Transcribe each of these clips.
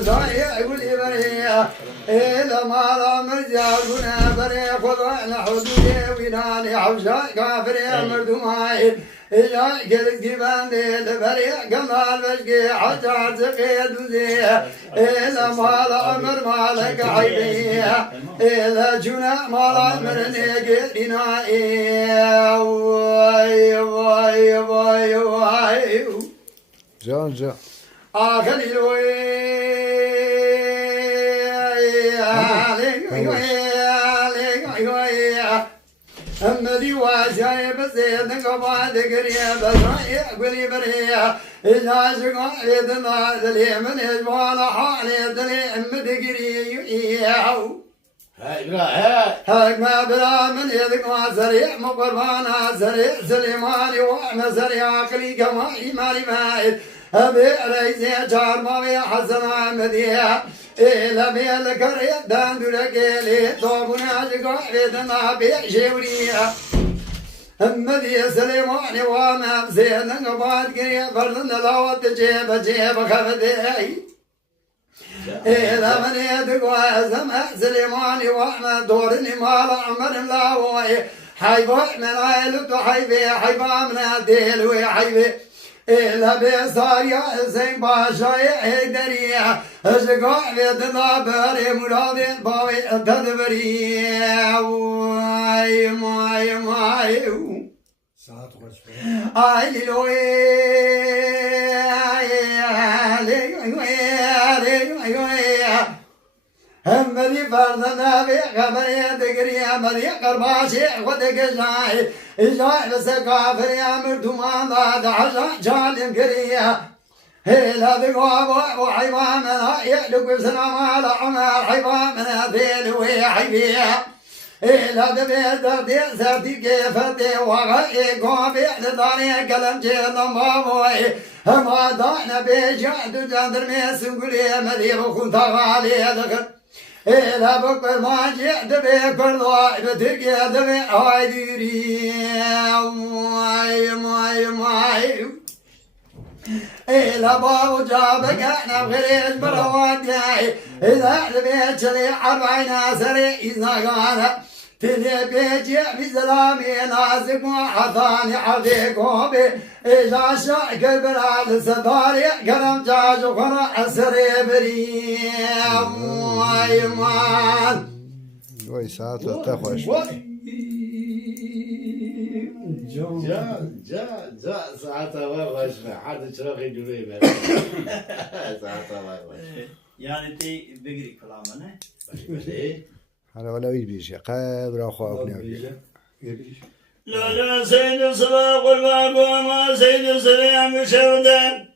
زايع ولي بريا إلا ما لا مرجعنا بريا خضعنا حدودي ويناني حوشا كافريا مردماي إلا كل جبان ديل بريا قمال بشكي حجار سقي دوزي إلا ما لا أمر مالك عيبي إلا جنا ما لا مرني قلنا واي واي واي واي جان جان آخر الوي أمدي واسعي بسيط نقبات قرية بسرعي قولي برية إذا شقا إذنا ذلي من إجوال حالي ذلي أمدي قرية هاك ما بلا من يدك ما سريع مقربانا سريع سليماني وعنا سريع عقلي كما إيماني مايد أبي رئيسي جار ماوي حسن عمدية إلا بيل كرية دان دولكيلي طوبنا جقا بيدنا بيشيورية أمدي سليماني وانا سيدنا قبات قرية فردن لاوات جيب خفدي إذا من يدك واسمع سليماني وانا دورني مالا عمر ملاوي حيبا من عيلت حيبا من الديل وحيبي إلا بيصار يا حسين باشا يهدريا أشقاء بيتنا بري مرادي باوي تدبري واي ماي ماي آي لوي همدي فردنا بخبري دقري همدي قرباشي خدك جاي جاي بس كافر يا مردمان ضاد عشا جالم كريا هلا ذقوا وحيواننا يعلق بسلام على عمر حيواننا ذيل وحيبيا هلا دبي دردي سردي كيف دي وغي قوبي لداري كلام جينا مابوي هما دانا بيجعد جاندر ميسوغلي مدي بخونتا غالي دخل إلا بكر ما جئت بكل ضائب تركي دمي عايديري ماي ماي إلا بابو جابك أنا بغريش بروادي إذا لبيت شلي 40 سري إذا قال تلي بيجي بسلامي نازك وحطاني حديك وبي إذا شاك البلاد ستاري كرم جاج وخرع سري بري واي مان وي ساعات تخوش جا ساعتها وش حد شرقي جريمة ساعتها وش يعني تي بقري كلامنا هلا ولا بيجي قابر أخوة لا سيد صلاح والباقوة سيد سليم شودان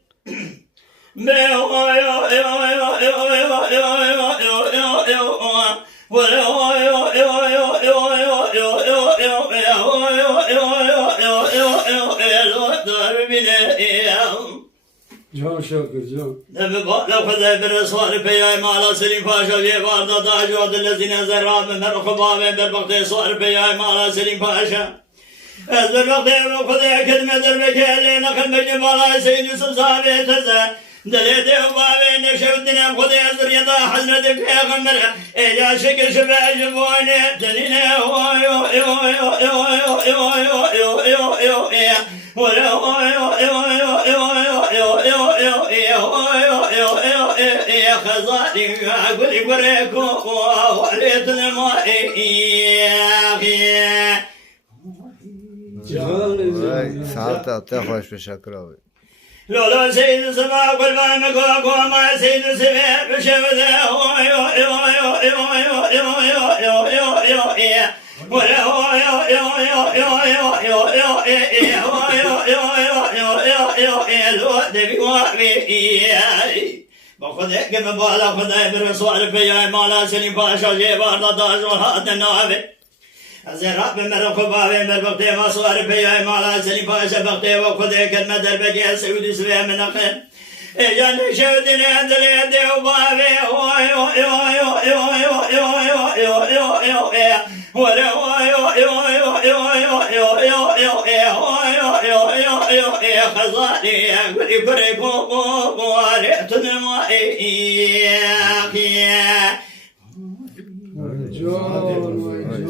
جون شكر جون لو خذ بالرسول في مال سليم باشا في بارد داجود الذين زرعوا من الخباب بالبقت صار في مال سليم باشا البقت وخذ كلمة دربك لنا خل بالجبال سيد سلسابي تزا دليت وبابي نشودنا خذ زريضا حزنة في غمر إجا شكل شبه جبوني تنينا يا خزاني قولي بريكو وعليت الماء ساعات تخوش بشكل لولا سيد سما قل ما مكوكو ما سيد سما بشبذا باخذ قم بالا خذ بالرسول في مالا سليم باشا جيبار داج وهاد النابي زراب من الخباب من بقتي ما صار في مالا سليم باشا بقتي وخذ كلمة دربك سعود سوي من أخر إجان شودني عند اليد وبابي ولا خزاني قولي كريكو وريت وای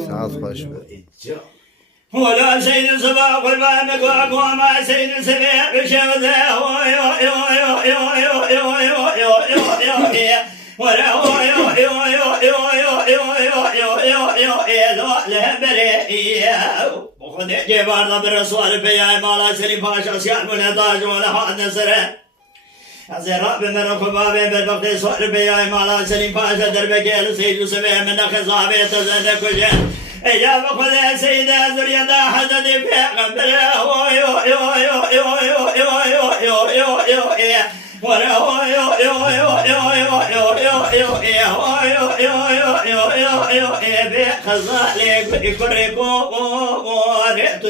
ساعت خوش به ولا سيد الصباح قربانك وما سيد السبيع بشوذه ولا وخذ جبار بالرسول في مالا سليم باشا سيال من 11 ولا حد نصره زراء بمرق بابي بالبقت صور في مالا سليم باشا دربك سيد السبيع من خزابه تزن كجن إجاب خذ سيدة زريدة حسد في قبره خزالي كريكو وريت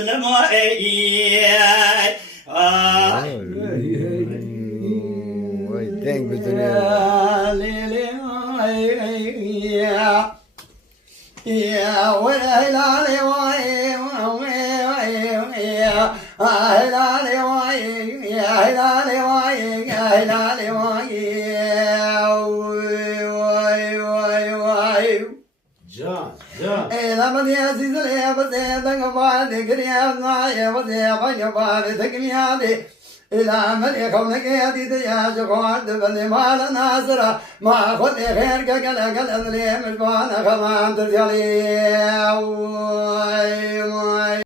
وای دنگ به دنیا يا ويلالي واي يا هلالي واي يا هلالي واي يا هلالي واي جان لما دي عزيز لي بدي دغبا دغريا ناي بدي بنيا بدي إلى من كونك يا ديد يا جواد بني مال ناصرة ما خذ خير قل قل مش بانا كمان تجلي